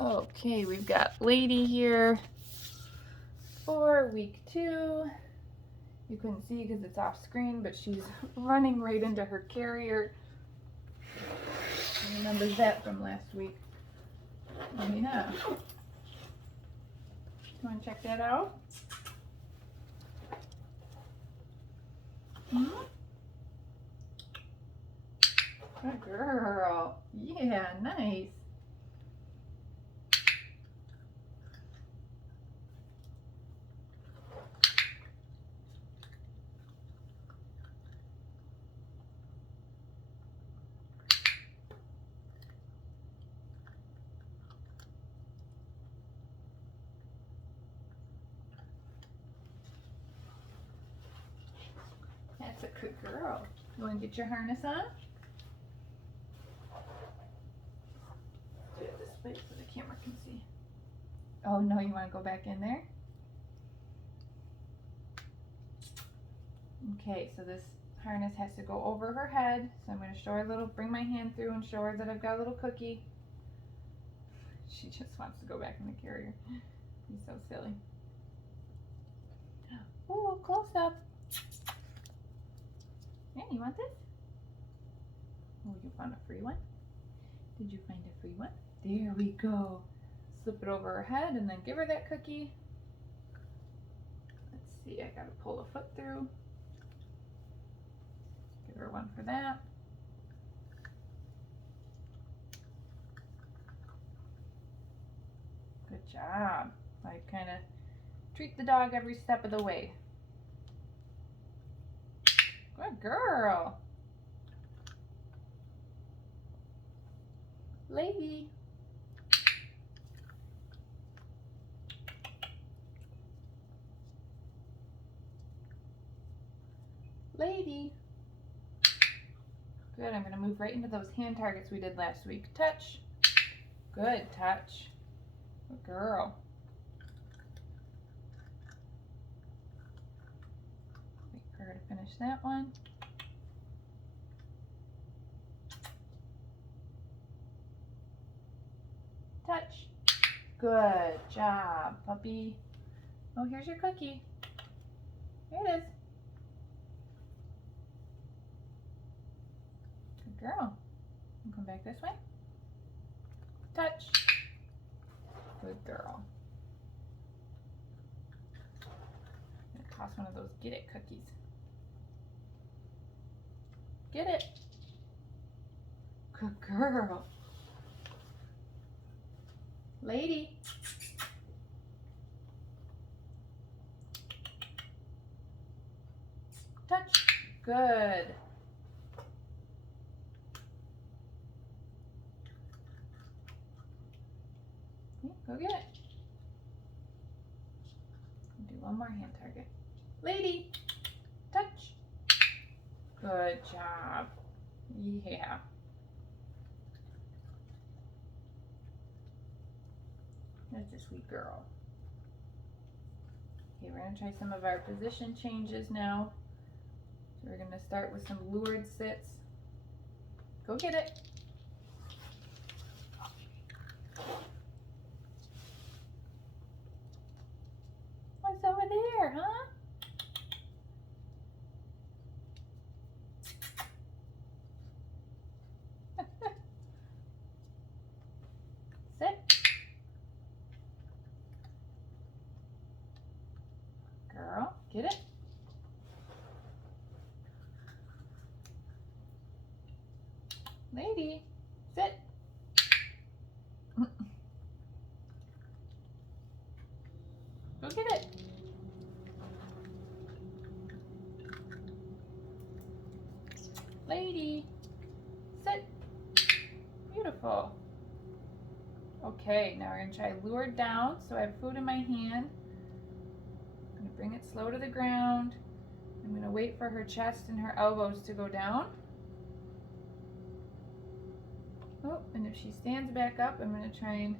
Okay, we've got Lady here for week 2. You couldn't see because it's off screen, but she's running right into her carrier. She remembers that from last week. Yeah. You want to check that out? Hmm? Good girl. Yeah, nice. That's a good girl. You want to get your harness on? Do it this way so the camera can see. Oh no, you want to go back in there? Okay, so this harness has to go over her head. So I'm going to show her a little, bring my hand through and show her that I've got a little cookie. She just wants to go back in the carrier. He's so silly. Oh, close up. Yeah, you want this? Oh, you found a free one? Did you find a free one? There we go. Slip it over her head and then give her that cookie. Let's see, I gotta pull a foot through. Give her one for that. Good job. I kind of treat the dog every step of the way. Good girl. Lady. Lady. Good, I'm going to move right into those hand targets we did last week. Touch. Good, touch. Good girl. Wait for her to finish that one. Touch. Good job, puppy. Oh, here's your cookie. Here it is. Good girl. Come back this way. Touch. Good girl. I'm gonna toss one of those get it cookies. Get it. Good girl. Lady. Touch. Good. Go get it. Do one more hand target. Lady. Touch. Good job. Yeah. That's a sweet girl. Okay, we're going to try some of our position changes now. So we're going to start with some lured sits. Go get it. What's over there, huh? Sit. Girl, get it. Lady, sit. Go get it. Lady, sit. Beautiful. Okay, now we're going to try lured down. So I have food in my hand. I'm going to bring it slow to the ground. I'm going to wait for her chest and her elbows to go down. Oh, and if she stands back up, I'm going to try and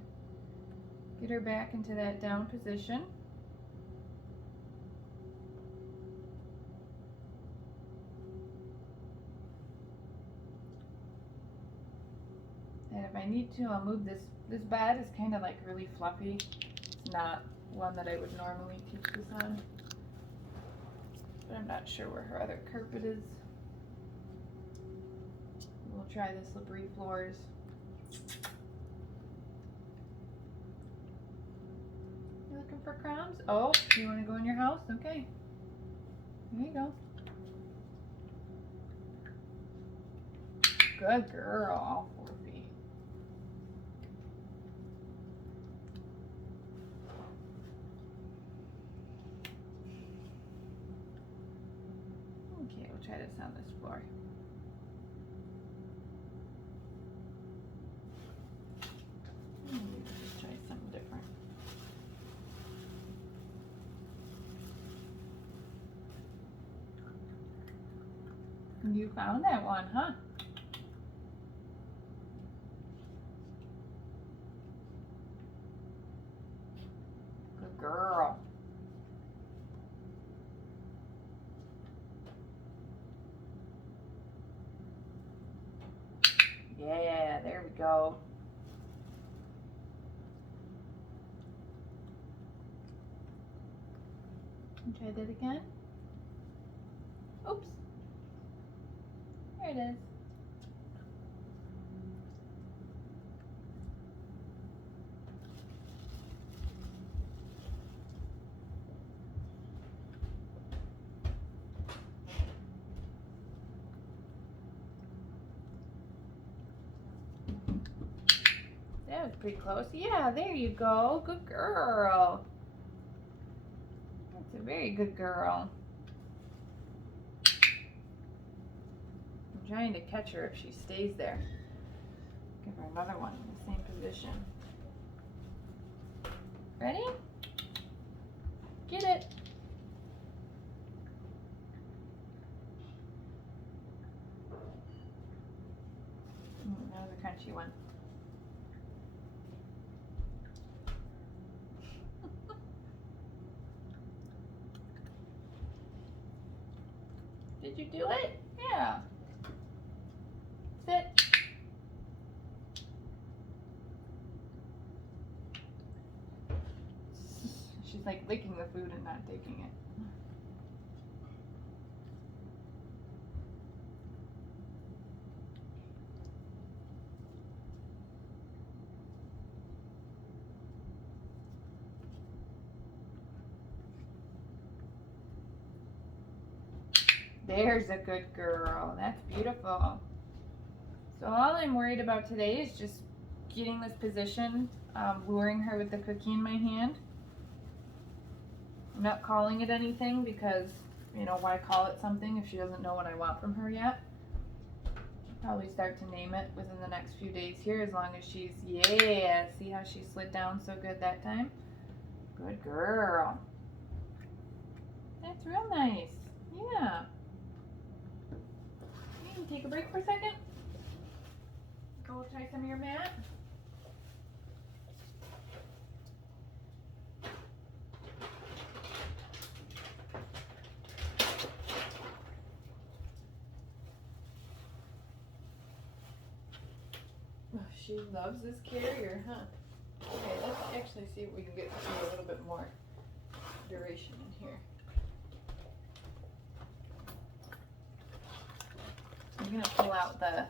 get her back into that down position. That I need to move this. This bed is kind of like really fluffy. It's not one that I would normally teach this on. But I'm not sure where her other carpet is. We'll try the slippery floors. You looking for crumbs? Oh, you want to go in your house? Okay. There you go. Good girl, all 4 feet. Okay, we'll try this on this floor. Just try something different. You found that one, huh? Good girl. Yeah, there we go. Try that again. Oops. There it is. That was pretty close. Yeah, there you go. Good girl. That's a very good girl. I'm trying to catch her if she stays there. Give her another one in the same position. Ready? Get it. That was a crunchy one. Did you do it? Yeah. Sit. She's like licking the food and not taking it. There's a good girl. That's beautiful. So all I'm worried about today is just getting this position, luring her with the cookie in my hand. I'm not calling it anything because, you know, why call it something if she doesn't know what I want from her yet? Probably start to name it within the next few days here, as long as she's, yeah, see how she slid down so good that time? Good girl. That's real nice. Yeah. You can take a break for a second. Go try some of your mat. Oh, she loves this carrier, huh? Okay, let's actually see if we can get to a little bit more duration in here. I'm gonna pull out the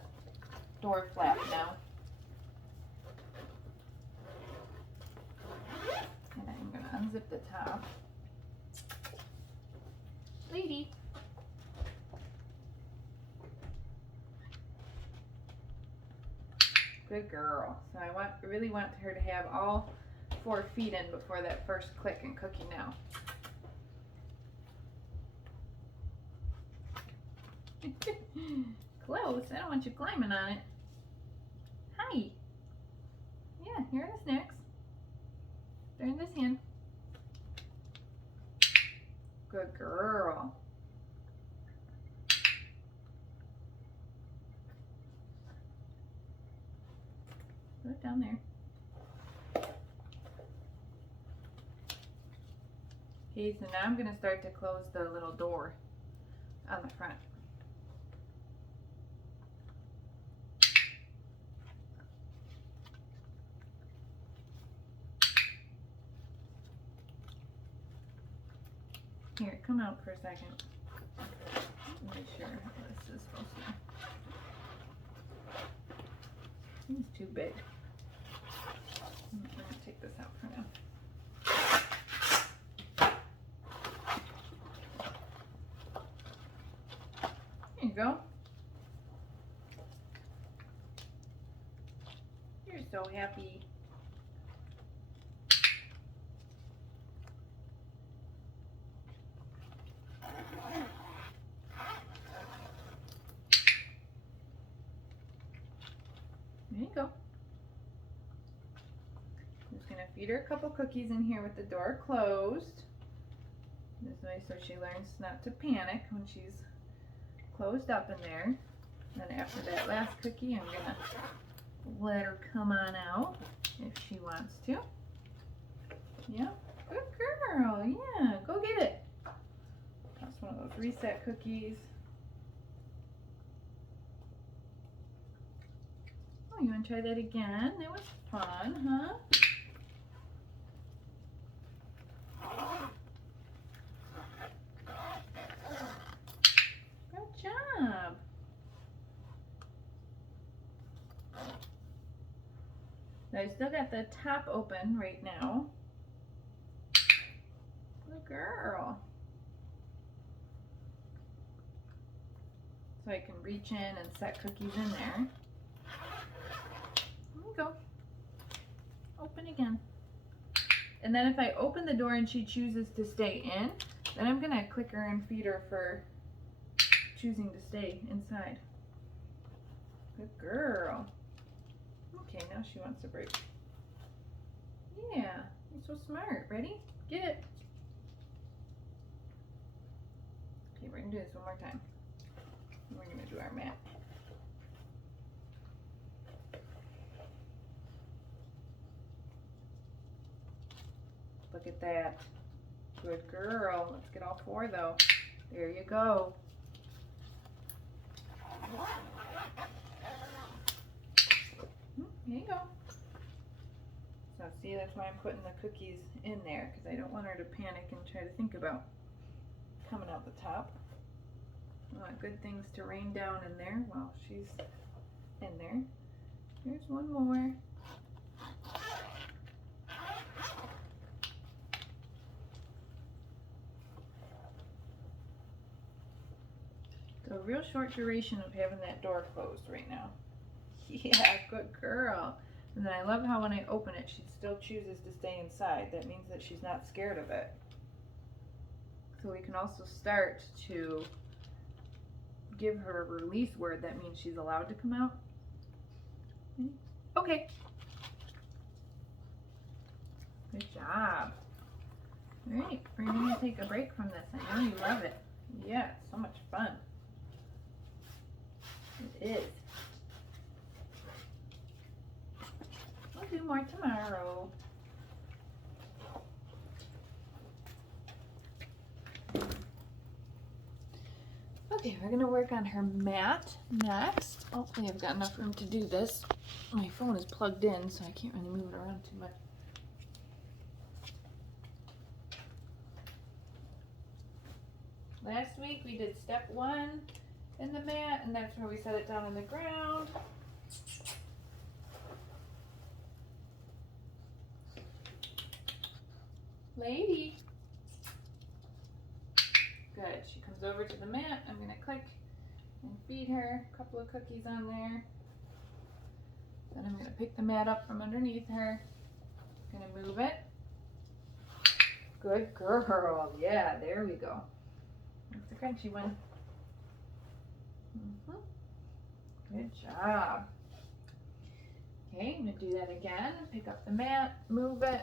door flap now. And I'm gonna unzip the top. Lady. Good girl. So I really want her to have all 4 feet in before that first click and cookie now. Close. I don't want you climbing on it. Hi. Yeah, here are the snacks. They're in this hand. Good girl. Put it down there. Okay, so now I'm going to start to close the little door on the front. Here, come out for a second. Make sure this is supposed to. It's too big. I'm gonna take this out for now. There you go. You're so happy. There you go. I'm just going to feed her a couple cookies in here with the door closed. This way so she learns not to panic when she's closed up in there. And then after that last cookie, I'm going to let her come on out if she wants to. Yeah, good girl. Yeah, go get it. That's one of those reset cookies. Oh, you want to try that again? That was fun, huh? Good job. Now, I still got the top open right now. Good girl. So I can reach in and set cookies in there. There we go. Open again. And then if I open the door and she chooses to stay in, then I'm going to click her and feed her for choosing to stay inside. Good girl. Okay, now she wants a break. Yeah, you're so smart. Ready? Get it. Okay, we're going to do this one more time. We're going to do our mat. Look at that. Good girl. Let's get all four though. There you go. There you go. So see, that's why I'm putting the cookies in there, because I don't want her to panic and try to think about coming out the top. I want good things to rain down in there while she's in there. Here's one more. So a real short duration of having that door closed right now. Yeah, good girl. And then I love how when I open it, she still chooses to stay inside. That means that she's not scared of it. So we can also start to give her a release word. That means she's allowed to come out. Okay. Good job. All right, we're going to take a break from this. I know you love it. Yeah, it's so much fun. It is. We'll do more tomorrow. Okay, we're going to work on her mat next. Hopefully I've got enough room to do this. My phone is plugged in, so I can't really move it around too much. Last week we did step 1 in the mat, and that's where we set it down on the ground. Lady. Good. She comes over to the mat. I'm going to click and feed her a couple of cookies on there. Then I'm going to pick the mat up from underneath her. Going to move it. Good girl. Yeah, there we go. That's a crunchy one. Good job. Okay, I'm going to do that again. Pick up the mat, move it.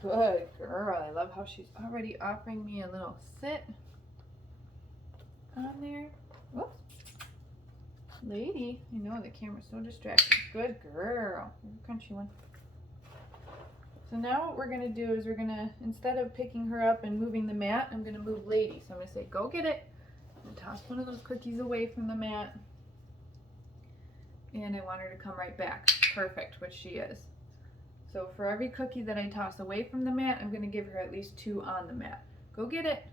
Good girl. I love how she's already offering me a little sit on there. Whoops. Lady, I know the camera's so distracting. Good girl. Here's a crunchy one. So now what we're going to do is we're going to, instead of picking her up and moving the mat, I'm going to move Lady. So I'm going to say, go get it. And toss one of those cookies away from the mat. And I want her to come right back. Perfect, which she is. So for every cookie that I toss away from the mat, I'm going to give her at least 2 on the mat. Go get it.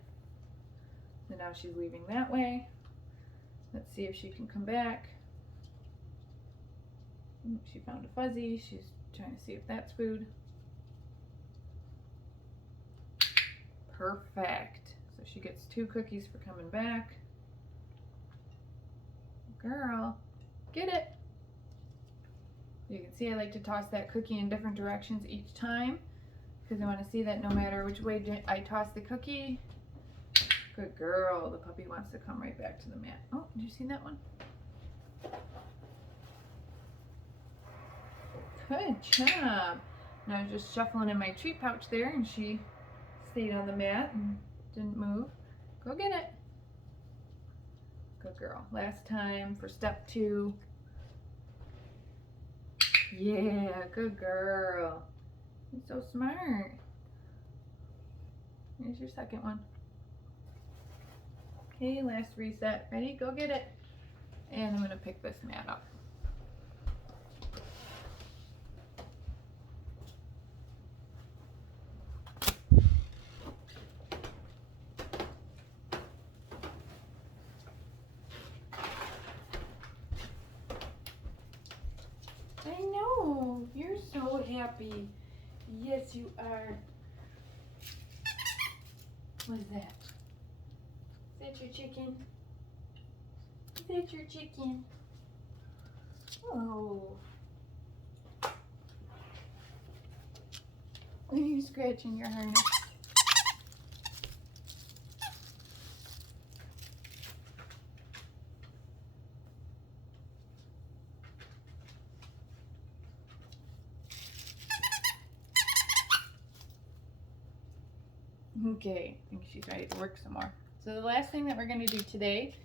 And now she's leaving that way. Let's see if she can come back. She found a fuzzy. She's trying to see if that's food. Perfect. So she gets 2 cookies for coming back. Girl, get it. You can see I like to toss that cookie in different directions each time because I want to see that no matter which way I toss the cookie. Good girl. The puppy wants to come right back to the mat. Oh, did you see that one? Good job. And I was just shuffling in my treat pouch there and she stayed on the mat and didn't move. Go get it. Good girl. Last time for step 2. Yeah, good girl. You're so smart. Here's your second one. Okay, last reset. Ready? Go get it. And I'm going to pick this mat up. I know. You're so happy. Yes, you are. What is that? Is that your chicken? Is that your chicken? Oh. Are you scratching your harness? Okay, I think she's ready to work some more. So the last thing that we're going to do today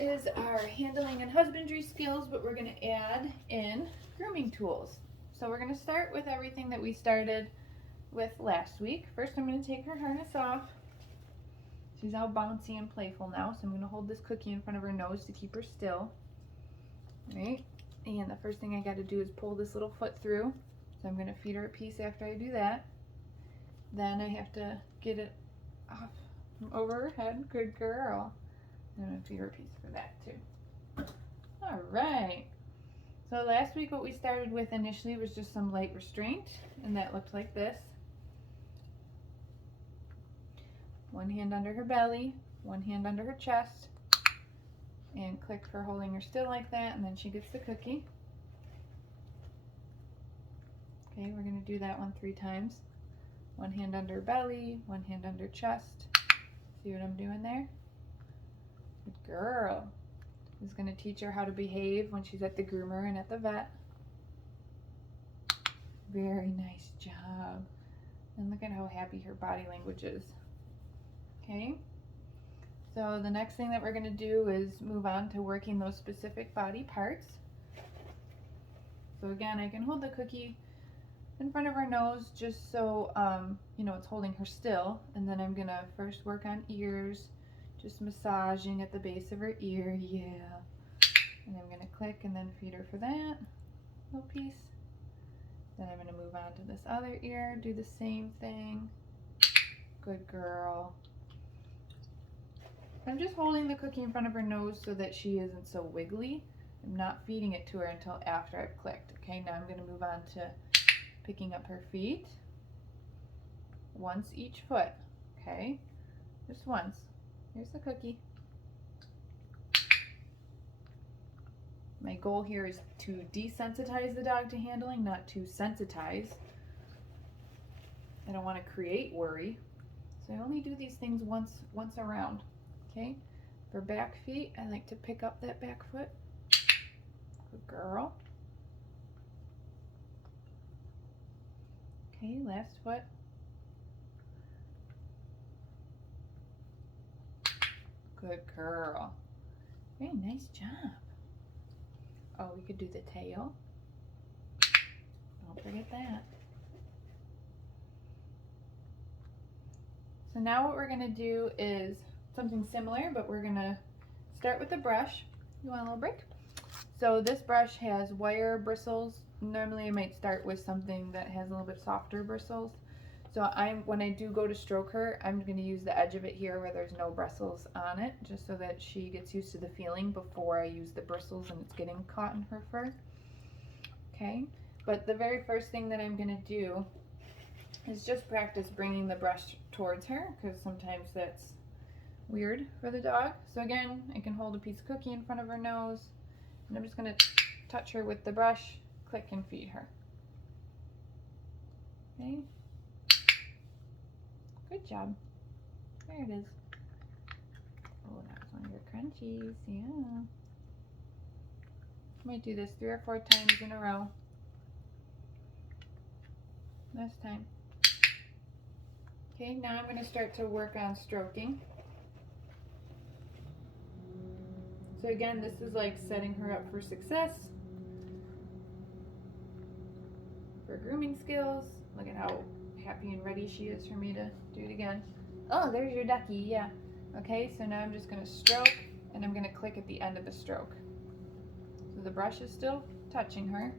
is our handling and husbandry skills, but we're going to add in grooming tools. So we're going to start with everything that we started with last week. First, I'm going to take her harness off. She's all bouncy and playful now, so I'm going to hold this cookie in front of her nose to keep her still. All right, and the first thing I got to do is pull this little foot through. So I'm going to feed her a piece after I do that. Then I have to get it off from over her head. Good girl. I'm going to feed her a piece for that too. All right. So last week what we started with initially was just some light restraint, and that looked like this. One hand under her belly, one hand under her chest, and click for holding her still like that, and then she gets the cookie. Okay, we're going to do that one 3 times. One hand under belly, one hand under chest. See what I'm doing there? Good girl. This is going to teach her how to behave when she's at the groomer and at the vet. Very nice job. And look at how happy her body language is. Okay. So the next thing that we're going to do is move on to working those specific body parts. So again, I can hold the cookie in front of her nose just so you know it's holding her still, and then I'm gonna first work on ears, just massaging at the base of her ear. Yeah, and I'm gonna click and then feed her for that little piece. Then I'm gonna move on to this other ear, do the same thing. Good girl. I'm just holding the cookie in front of her nose so that she isn't so wiggly. I'm not feeding it to her until after I've clicked. Okay, now I'm gonna move on to picking up her feet, once each foot. Okay, just once. Here's the cookie. My goal here is to desensitize the dog to handling, not to sensitize. I don't want to create worry, so I only do these things once around. Okay, for back feet, I like to pick up that back foot. Good girl. Okay, last foot. Good girl. Very nice job. Oh, we could do the tail. Don't forget that. So now what we're going to do is something similar, but we're going to start with the brush. You want a little break? So this brush has wire bristles. Normally I might start with something that has a little bit softer bristles. So when I do go to stroke her, I'm going to use the edge of it here where there's no bristles on it, just so that she gets used to the feeling before I use the bristles and it's getting caught in her fur. Okay, but the very first thing that I'm going to do is just practice bringing the brush towards her, because sometimes that's weird for the dog. So again, I can hold a piece of cookie in front of her nose, and I'm just going to touch her with the brush, click and feed her. Okay. Good job. There it is. Oh, that was one of your crunchies. Yeah. I might do this 3 or 4 times in a row. This time. Okay, now I'm going to start to work on stroking. So again, this is like setting her up for success, for grooming skills. Look at how happy and ready she is for me to do it again. Oh, there's your ducky, yeah. Okay, so now I'm just going to stroke, and I'm going to click at the end of the stroke. So the brush is still touching her.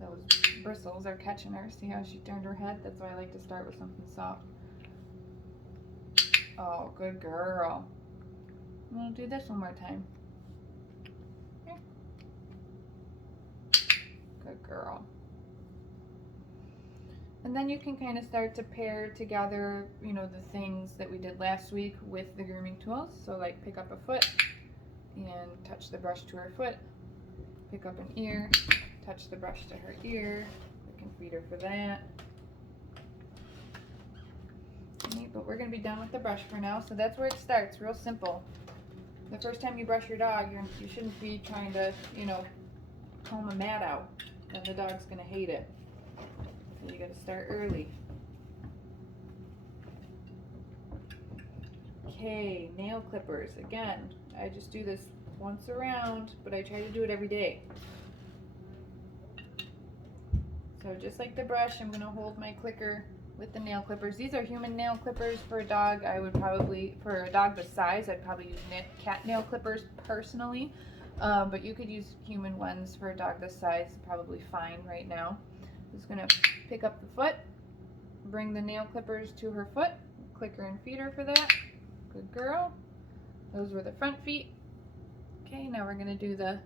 Those bristles are catching her. See how she turned her head? That's why I like to start with something soft. Oh, good girl. I'm going to do this one more time. Here. Good girl. And then you can kind of start to pair together, you know, the things that we did last week with the grooming tools. So like pick up a foot and touch the brush to her foot. Pick up an ear, touch the brush to her ear. We can feed her for that. Okay, but we're going to be done with the brush for now. So that's where it starts, real simple. The first time you brush your dog, you shouldn't be trying to, you know, comb a mat out. Then the dog's going to hate it. So you got to start early. Okay, nail clippers. Again, I just do this once around, but I try to do it every day. So just like the brush, I'm going to hold my clicker with the nail clippers. These are human nail clippers for a dog. I would probably, for a dog this size, I'd probably use cat nail clippers personally. But you could use human ones for a dog this size, probably fine right now. I'm just going to pick up the foot, bring the nail clippers to her foot, click her and feed her for that. Good girl. Those were the front feet. Okay, now we're going to do the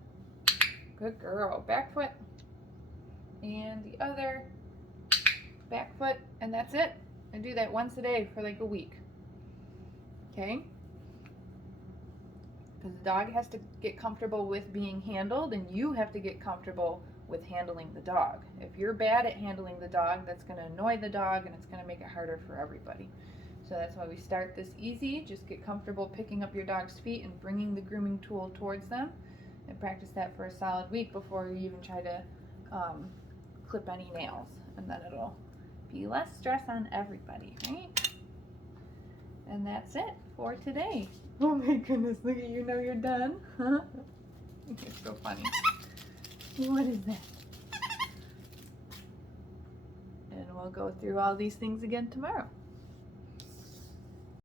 good girl back foot and the other back foot, and that's it. I do that once a day for like a week. Okay? Because the dog has to get comfortable with being handled, and you have to get comfortable with handling the dog. If you're bad at handling the dog, that's going to annoy the dog, and it's going to make it harder for everybody. So that's why we start this easy. Just get comfortable picking up your dog's feet and bringing the grooming tool towards them, and practice that for a solid week before you even try to clip any nails, and then it'll be less stress on everybody, right? And that's it for today. Oh my goodness, look at you, know you're done. Huh? You're so funny. What is that? And we'll go through all these things again tomorrow.